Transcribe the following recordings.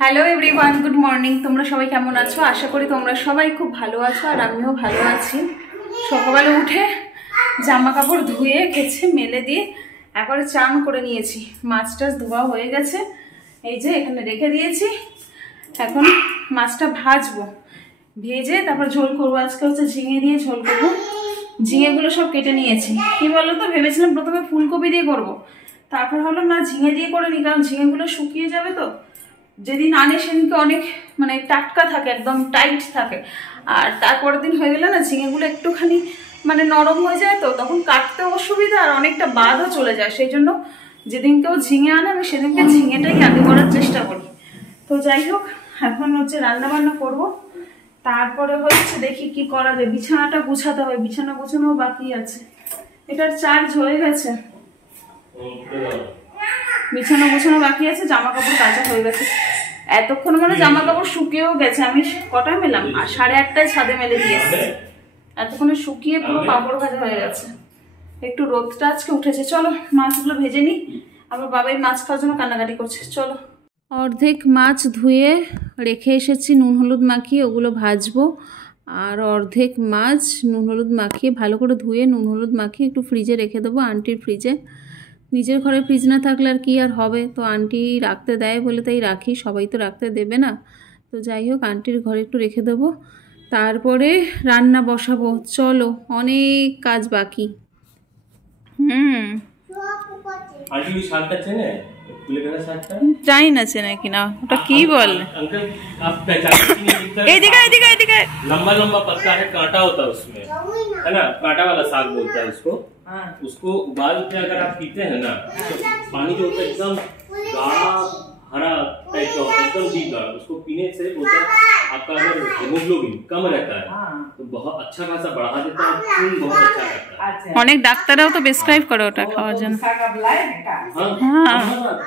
Hello everyone, good morning. তোমরা সবাই কেমন আছো? আশা করি তোমরা সবাই খুব ভালো আছো, আর আমিও ভালো আছি। সকালে উঠে জামা কাপড় ধুয়ে কেচে মেলে দিয়ে একবারে চান করে নিয়েছি। মাছ টাছ ধোয়া হয়ে গেছে, এই যে এখানে রেখে দিয়েছি। এখন মাছটা ভাজবো, ভেজে তারপর ঝোল করবো। আজকে হচ্ছে ঝিঙে দিয়ে ঝোল করবো। ঝিঙেগুলো সব কেটে নিয়েছি। কি বলো তো, ভেবেছিলাম প্রথমে ফুলকপি দিয়ে করবো, তারপর ভাবলাম না, ঝিঙে দিয়ে করে নিই, কারণ ঝিঙেগুলো শুকিয়ে যাবে তো। যেদিন আনে সেদিনকে অনেক মানে টাটকা থাকে, একদম টাইট থাকে, আর তারপরের দিন হয়ে গেলে না ঝিঙেগুলো একটুখানি মানে নরম হয়ে যায়, তো তখন কাটতে অসুবিধা আর অনেকটা বাদও চলে যায়। সেই জন্য যেদিনকেও ঝিঙে আনে আমি সেদিনকে ঝিঙেটাই আগে করার চেষ্টা করি। তো যাই হোক, এখন হচ্ছে রান্না বান্না করবো, তারপরে হচ্ছে দেখি কি করা যায়। বিছানাটা গুছাতে হবে, বিছানা গোছানো বাকি আছে। এটার চার্জ হয়ে গেছে, বিছানা গোছানো বাকি আছে, জামা কাপড় কাচা হয়ে গেছে। এতক্ষণ মানে জামা কাপড় শুকিয়েও গেছে। আমি কটায় মেলাম? 8:30টায় ছাদে মেলে দিয়েছি। এতক্ষণে শুকিয়ে পুরো পাপড় ভাজা হয়ে গেছে। একটু রোদটা আজকে উঠেছে। চলো মাছগুলো ভেজে নিই। আবার বাবাই মাছ খাওয়ার জন্য কান্নাকাটি করছে। চলো। অর্ধেক মাছ ধুয়ে রেখে এসেছি নুন হলুদ মাখিয়ে, ওগুলো ভাজবো। আর অর্ধেক মাছ নুন হলুদ মাখিয়ে ভালো করে ধুয়ে নুন হলুদ মাখিয়ে একটু ফ্রিজে রেখে দেবো, আন্টির ফ্রিজে। নিজের ঘরে ফ্রিজ না থাকলে আর কি আর হবে, তো আন্টি রাখতে দেয় বলে তাই রাখি, সবাই তো রাখতে দেবে না। তো যাই হোক, আন্টির ঘরে একটু রেখে দেবো, তারপরে রান্না বসাবো। চলো, অনেক কাজ বাকি। জানি না চেনে কিনা, ওটা কি বল? এইদিকে এইদিকে এইদিকে। लंबा लंबा पत्ता है, कांटा होता है उसमें, है ना? कांटा वाला साग बोलता है उसको। उसको उबाल के अगर आप पीते हैं ना, तो पानी जो होता है एकदम गाढ़ा हरा टाइप का होता है, एकदम डीप गाढ़ा। उसको पीने से होता है आपका अगर हेमोग्लोबिन कम रहता है तो बहुत अच्छा खासा बढ़ा देता है, खून बहुत अच्छा रहता है। অনেক ডাক্তাররাও তো প্রেসক্রাইব করে ওটা খাওয়ার জন্য। हाँ,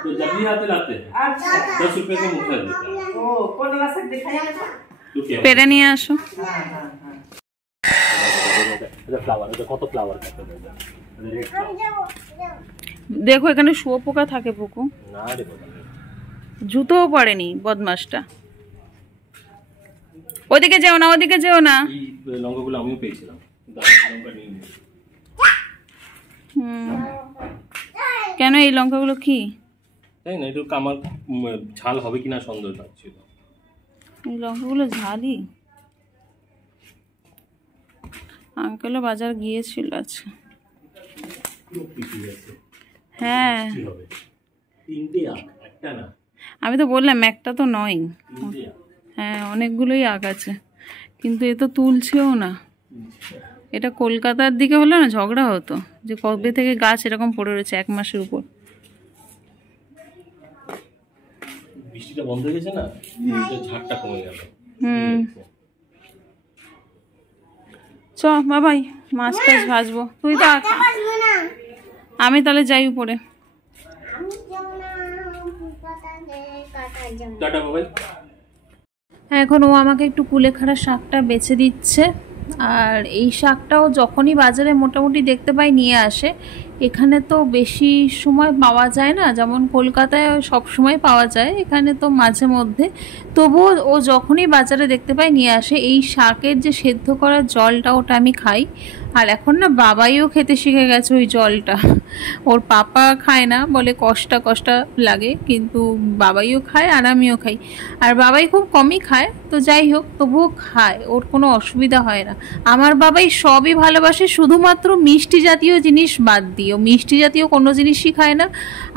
तो जब भी आते लाते हैं 10 रुपए का मुठा देता है। পেরে নিয়ে আসো। দেখো এখানে শুয়োপোকা থাকে পুকু, জুতোও পড়েনি বদমাসটা। ওদিকে যেও না, ওদিকে যেও না। লঙ্কাগুলো আমিও পেয়েছিলাম, কেন এই লঙ্কাগুলো কি? তাই না, একটু আমার ঝাল হবে কিনা সন্দেহ লাগছিল। এই লঙ্কাগুলো ঝালই। আঙ্কেলও বাজার গিয়েছিল আজকে। হ্যাঁ, আমি তো বললাম একটা তো নয়, হ্যাঁ অনেকগুলোই আগ আছে, কিন্তু এ তো তুলছেও না। এটা কলকাতার দিকে হলে না ঝগড়া হতো, যে কবে থেকে গাছ এরকম পড়ে রয়েছে 1 মাসের উপর। বৃষ্টিটা বন্ধ হয়ে গেছে না, ঝাড়টা কমে গেল। চ বাবাই, মাছ টাছ ভাজবো। তুই তো আমি তাহলে যাই উপরে। এখন ও আমাকে একটু কুলেখাড়া শাকটা বেছে দিচ্ছে, আর এই শাকটাও যখনই বাজারে মোটামুটি দেখতে পাই নিয়ে আসে। এখানে তো বেশি সময় পাওয়া যায় না, যেমন কলকাতায় সব সময় পাওয়া যায়, এখানে তো মাঝে মধ্যে। তবুও ও যখনই বাজারে দেখতে পাই নিয়ে আসে। এই শাকের যে সেদ্ধ করা জলটা, ওটা আমি খাই। আর এখন না বাবাইও খেতে শিখে গেছে ওই জলটা। ওর পাপা খায় না, বলে কষ্টা কষ্টা লাগে, কিন্তু বাবাইও খায় আর আমিও খাই। আর বাবাই খুব কমই খায়, তো যাই হোক তবুও খায়, ওর কোনো অসুবিধা হয় না। আমার বাবাই সবই ভালোবাসে, শুধুমাত্র মিষ্টি জাতীয় জিনিস বাদ দিয়ে। ও মিষ্টি জাতীয় কোনো জিনিসই খায় না।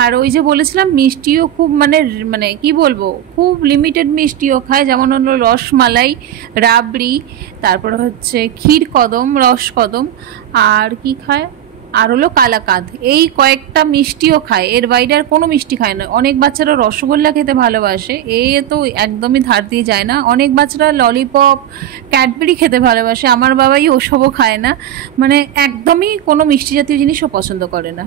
আর ওই যে বলেছিলাম, মিষ্টিও খুব মানে কি বলবো, খুব লিমিটেড মিষ্টিও খায়, যেমন হলো রসমালাই, রাবড়ি, তারপরে হচ্ছে ক্ষীর কদম, রস কদম, আর কি খায়, আর হলো কালাকাঁদ। এই কয়েকটা মিষ্টিও খায়, এর বাইরে আর কোনো মিষ্টি খায় না। অনেক বাচ্চারা রসগোল্লা খেতে ভালোবাসে, এ তো একদমই ধার দিয়ে যায় না। অনেক বাচ্চারা ললিপপ, ক্যাডবেরি খেতে ভালোবাসে, আমার বাবাই ওসবও খায় না, মানে একদমই কোনো মিষ্টি জাতীয় জিনিসও পছন্দ করে না।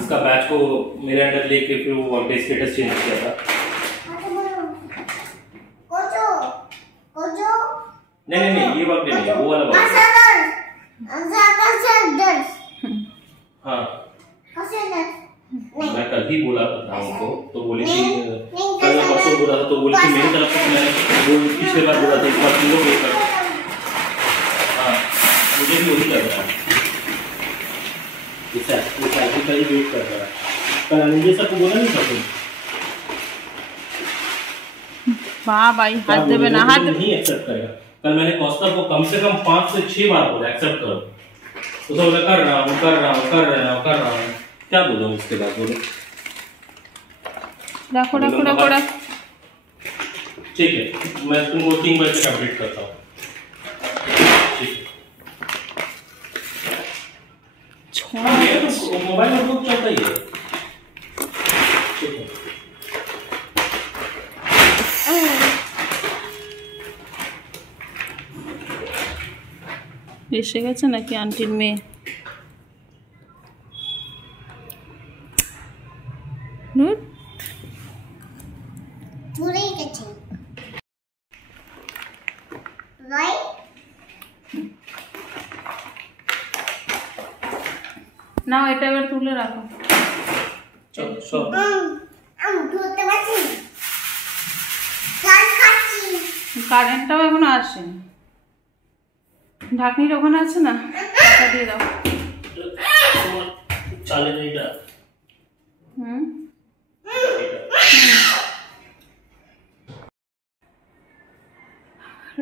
इसका बैच को मेरे अंडर लेके फिर वो वर्कडे स्टेटस चेंज किया था। नहीं नहीं ये बर्थडे नहीं है, वो वाला बर्थडे। हाँ मैं कल ही बोला था उनको, तो बोली थी कल मैं परसों बोला था, तो बोली थी मेरी तरफ से मैं वो पिछले बार बोला था इस बार तुम लोग ये कर। हाँ मुझे भी वही लग रहा है, ऐसा का ही वेट कर रहा है। कल मुझे सबको बोला नहीं था तुम वाह भाई हाथ देवे ना, हाथ नहीं एक्सेप्ट करेगा। कल मैंने कॉस्टा को कम से कम 5 से 6 बार बोला एक्सेप्ट करो, तो सब बोला कर रहा हूँ कर रहा हूँ कर रहा हूँ कर रहा हूँ, क्या बोलूँ उसके बाद बोलो। रखो रखो रखो रखो, ठीक है मैं तुमको 3 बजे तक अपडेट करता हूँ, ठीक है। मोबाइल में बहुत चलता ही है, ठीक है। এসে গেছে নাকি আন্টির মেয়ে? নাও এটা এবার তুলে রাখো। কারেন্টটাও এখনো আসেনি, ঢাকনির ওখানে আছে না, টাকা দিয়ে দাও।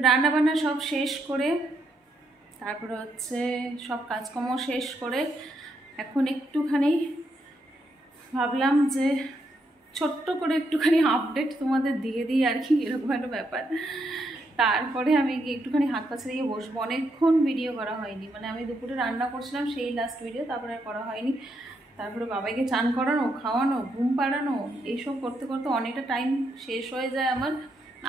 রান্না বান্না সব শেষ করে তারপরে হচ্ছে সব কাজকর্ম শেষ করে এখন একটুখানি ভাবলাম যে ছোট্ট করে একটুখানি আপডেট তোমাদের দিয়ে দিই আর কি, এরকম একটা ব্যাপার। তারপরে আমি একটুখানি হাত পা ছেড়ে বসবো, অনেকক্ষণ ভিডিও করা হয়নি, মানে আমি দুপুরে রান্না করছিলাম সেই লাস্ট ভিডিও, তারপরে আর করা হয়নি। তারপরে বাবাইকে চান করানো, খাওয়ানো, ঘুম পাড়ানো, এইসব করতে করতে অনেকটা টাইম শেষ হয়ে যায় আমার।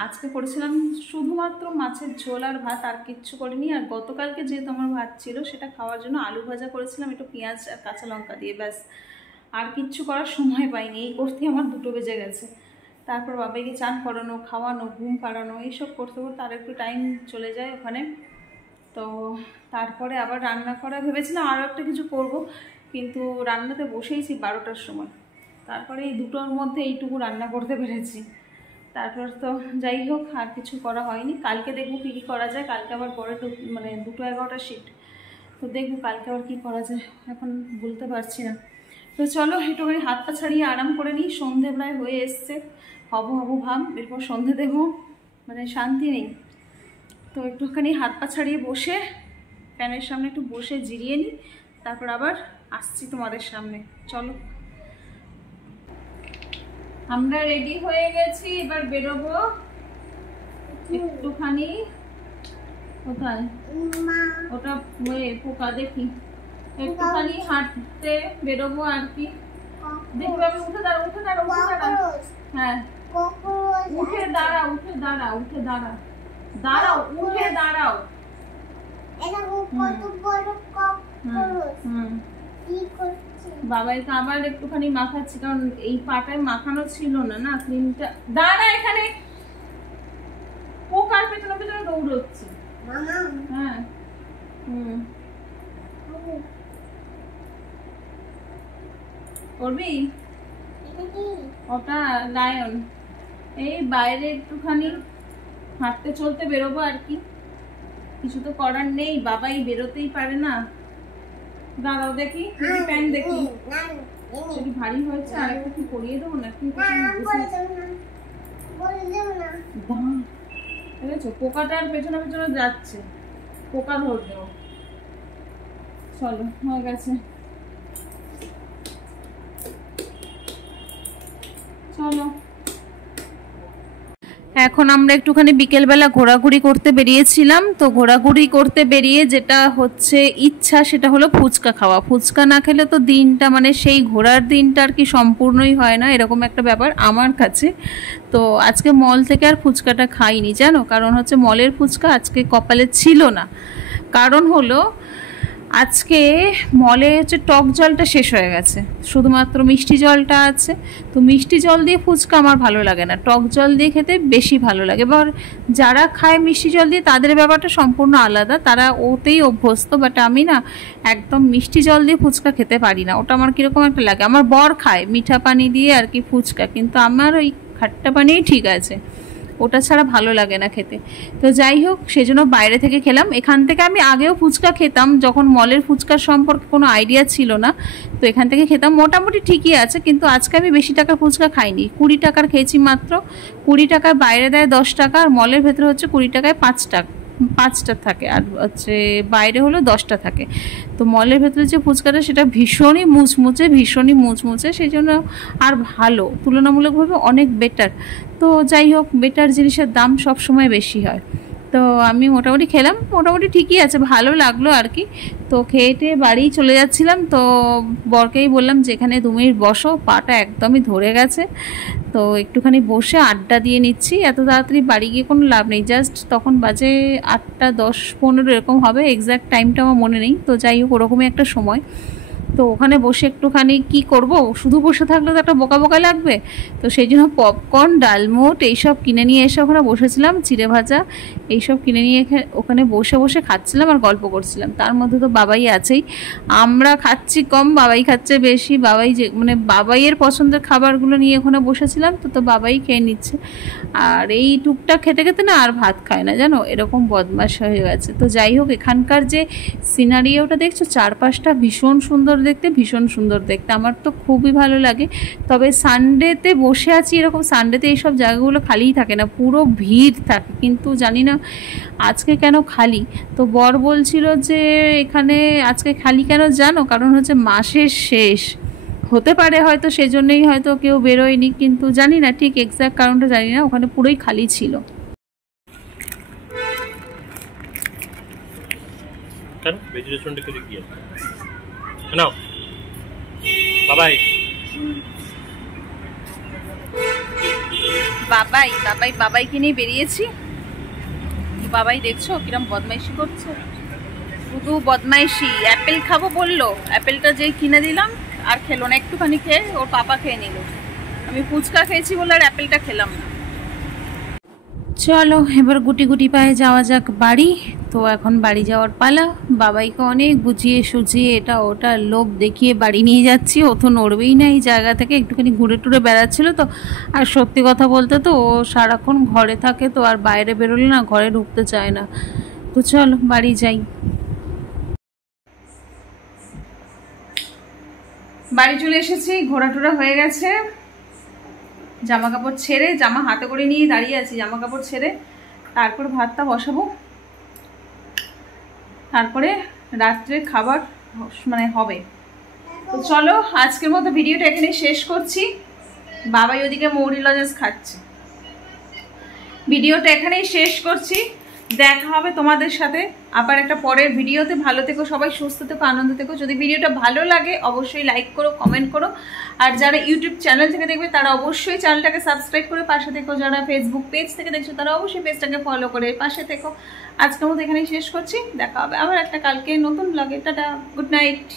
আজকে করেছিলাম শুধুমাত্র মাছের ঝোল আর ভাত, আর কিচ্ছু করিনি। আর গতকালকে যেহেতু আমার ভাত ছিল সেটা খাওয়ার জন্য আলু ভাজা করেছিলাম একটু পেঁয়াজ আর কাঁচা লঙ্কা দিয়ে, ব্যাস আর কিচ্ছু করার সময় পাইনি, এই করতে আমার 2টো বেজে গেছে। তারপর বাবাইকে চান করানো, খাওয়ানো, ঘুম পাড়ানো, এইসব করতে করতে আর একটু টাইম চলে যায় ওখানে। তো তারপরে আবার রান্না করা ভেবেছিলাম আরও একটা কিছু করব, কিন্তু রান্নাতে বসেইছি 12টার সময়, তারপরে এই 2টোর মধ্যে এইটুকু রান্না করতে পেরেছি। তারপর তো যাই হোক আর কিছু করা হয়নি। কালকে দেখবো কী কী করা যায়, কালকে আবার পরে মানে 2:11 শিফট, তো দেখবো কালকে আবার কী করা যায়, এখন বলতে পারছি না। তো চলো একটুখানি হাত পা ছাড়িয়ে আরাম করে নিই, সন্ধে প্রায় হয়ে এসছে, হব হব ভাব, এরপর সন্ধে দেবো, মানে শান্তি নেই। তো একটুখানি হাত পা ছাড়িয়ে বসে ফ্যানের সামনে একটু বসে জিরিয়ে নিই, তারপর আবার আসছি তোমাদের সামনে। চলো আমরা রেডি হয়ে গেছি, এবার বেরোবো একটুখানি। কোথায় ওটা পোকা দেখি, একটুখানি হাঁটতে বেরোবো আর কি। দেখবে আমি উঠে দাঁড়া উঠে দাঁড়া উঠে দাঁড়া, হ্যাঁ উঠে দাঁড়া উঠে দাঁড়া উঠে দাঁড়া, দাঁড়াও উঠে দাঁড়াও। বাবাইকে আবার একটুখানি মাখাচ্ছি, কারণ এই পাটায় মাখানো ছিল না না ক্রিমটা। দাঁড়া এখানে, পোকার পেছনে পেছনে দৌড়চ্ছে। হ্যাঁ করবি ওটা লায়ন। এই বাইরে একটুখানি হাঁটতে চলতে বেরোবো আর কি, কিছু তো করার নেই, বাবাই বেরোতেই পারে না। দাঁড়াও দেখি প্যান্ট দেখি, যদি ভারী হয়েছে আর একটা কি পরিয়ে দেবো নাকি, দেখেছো পোকাটার পেছনে পেছনে যাচ্ছে, পোকা ধরবেও। চলো হয়ে গেছে, চলো। এখন আমরা একটুখানি বিকেলবেলা ঘোরাঘুরি করতে বেরিয়েছিলাম। তো ঘোরাঘুরি করতে বেরিয়ে যেটা হচ্ছে ইচ্ছা সেটা হলো ফুচকা খাওয়া। ফুচকা না খেলে তো দিনটা মানে সেই ঘোরার দিনটা আর কি সম্পূর্ণই হয় না, এরকম একটা ব্যাপার আমার কাছে। তো আজকে মল থেকে আর ফুচকাটা খাইনি জানো, কারণ হচ্ছে মলের ফুচকা আজকে কপালে ছিল না। কারণ হলো আজকে মলে হচ্ছে টক জলটা শেষ হয়ে গেছে, শুধুমাত্র মিষ্টি জলটা আছে। তো মিষ্টি জল দিয়ে ফুচকা আমার ভালো লাগে না, টক জল দিয়ে খেতে বেশি ভালো লাগে। এবার যারা খায় মিষ্টি জল দিয়ে তাদের ব্যাপারটা সম্পূর্ণ আলাদা, তারা ওতেই অভ্যস্ত। বাট আমি না একদম মিষ্টি জল দিয়ে ফুচকা খেতে পারি না, ওটা আমার কীরকম একটা লাগে। আমার বর খায় মিঠা পানি দিয়ে আর কি ফুচকা, কিন্তু আমার ওই খাট্টা পানিই ঠিক আছে, ওটা ছাড়া ভালো লাগে না খেতে। তো যাই হোক, সেজন্য বাইরে থেকে খেলাম। এখান থেকে আমি আগেও ফুচকা খেতাম, যখন মলের ফুচকার সম্পর্কে কোনো আইডিয়া ছিল না, তো এখান থেকে খেতাম, মোটামুটি ঠিকই আছে। কিন্তু আজকে আমি বেশি টাকার ফুচকা খাইনি, 20 টাকার খেয়েছি মাত্র। 20 টাকার বাইরে দেয় 10 টাকা, আর মলের ভেতরে হচ্ছে 20 টাকায় 5টা থাকে, আর হচ্ছে বাইরে হলো 10টা থাকে। তো মলের ভেতরে যে ফুচকাটা সেটা ভীষণই মুচমুচে, সেই জন্য আর ভালো, তুলনামূলকভাবে অনেক বেটার। তো যাই হোক, বেটার জিনিসের দাম সব সময় বেশি হয়। তো আমি মোটামুটি খেলাম, মোটামুটি ঠিকই আছে, ভালো লাগলো আর কি। তো খেয়ে বাড়ি চলে যাচ্ছিলাম, তো বরকেই বললাম যে এখানে 2 মিনিট বসো, পাটা একদমই ধরে গেছে। তো একটুখানি বসে আড্ডা দিয়ে নিচ্ছি। এত তাড়াতাড়ি বাড়ি গিয়ে কোনো লাভ নেই, জাস্ট তখন বাজে 8টা 10-15 এরকম হবে, এক্স্যাক্ট টাইমটা আমার মনে নেই। তো যাই হোক, ওরকমই একটা সময়। তো ওখানে বসে একটুখানি কি করব, শুধু বসে থাকলে তো একটা বোকা বোকা লাগবে। তো সেই জন্য পপকর্ন, ডালমুট এইসব কিনে নিয়ে এসে ওখানে বসেছিলাম, চিড়ে ভাজা এইসব কিনে নিয়ে ওখানে বসে বসে খাচ্ছিলাম আর গল্প করছিলাম। তার মধ্যে তো বাবাই আছেই, আমরা খাচ্ছি কম, বাবাই খাচ্ছে বেশি। বাবাই যে মানে বাবাইয়ের পছন্দের খাবারগুলো নিয়ে ওখানে বসেছিলাম, তো বাবাই খেয়ে নিচ্ছে। আর এই টুকটাক খেতে খেতে না আর ভাত খায় না, জানো, এরকম বদমাশ হয়ে গেছে। তো যাই হোক, এখানকার যে সিনারিওটা দেখছো চারপাশটা ভীষণ সুন্দর দেখতে, ভীষণ সুন্দর দেখতে, আমার তো খুবই ভালো লাগে। তবে সানডেতে বসে আছি, এরকম সানডেতে এইসব জায়গাগুলো খালিই থাকে না, পুরো ভিড় থাকে, কিন্তু জানি না আজকে কেন খালি। তো বর বলছিল যে এখানে আজকে খালি কেন জানো, কারণ হচ্ছে মাসের শেষ হতে পারে, হয়তো সেজন্যই হয়তো কেউ বেরোয়নি, কিন্তু জানি না ঠিক এক্স্যাক্ট কারণটা জানি না, ওখানে পুরোই খালি ছিল। বাবাইকে নিয়ে বেরিয়েছি। বাবাই দেখছো কিরম বদমাইশি করছে, শুধু বদমাইশি। অ্যাপেল খাবো বললো, অ্যাপেলটা যেই কিনে দিলাম আর খেলো না, একটুখানি খেয়ে ওর পাপা খেয়ে নিল। আমি ফুচকা খেয়েছি বলে আর অ্যাপেলটা খেলাম না। চলো এবার গুটি গুটি পায়ে যাওয়া যাক বাড়ি। তো এখন বাড়ি যাওয়ার পালা। বাবাইকে অনেক বুঝিয়ে সুঝিয়ে এটা ওটা লোভ দেখিয়ে বাড়ি নিয়ে যাচ্ছি, ও তো নড়বেই না এই জায়গা থেকে, একটুখানি ঘুরে টুরে বেড়াচ্ছিল তো। আর সত্যি কথা বলতে তো ও সারাক্ষণ ঘরে থাকে, তো আর বাইরে বেরোলে না ঘরে ঢুকতে চায় না। তো চলো বাড়ি যাই। বাড়ি চলে এসেছি, ঘোরা টোরা হয়ে গেছে, জামা কাপড় ছেড়ে, জামা হাতে করে নিয়ে দাঁড়িয়ে আছি, জামা কাপড় ছেড়ে তারপর ভাতটা বসাবো, তারপরে রাত্রে খাবার মানে হবে। তো চলো আজকের মতো ভিডিওটা এখানেই শেষ করছি। বাবাই ওদিকে মৌরি লজেন্স খাচ্ছে, ভিডিওটা এখানেই শেষ করছি। দেখা হবে তোমাদের সাথে আবার একটা পরের ভিডিওতে। ভালো থেকো সবাই, সুস্থ থেকো, আনন্দ থেকো। যদি ভিডিওটা ভালো লাগে অবশ্যই লাইক করো, কমেন্ট করো। আর যারা ইউটিউব চ্যানেল থেকে দেখবে তারা অবশ্যই চ্যানেলটাকে সাবস্ক্রাইব করে পাশে থেকো। যারা ফেসবুক পেজ থেকে দেখছো তারা অবশ্যই পেজটাকে ফলো করে পাশে থেকো। আজকের মতো এখানেই শেষ করছি, দেখা হবে আবার একটা কালকে নতুন ব্লগে। Tata, good night.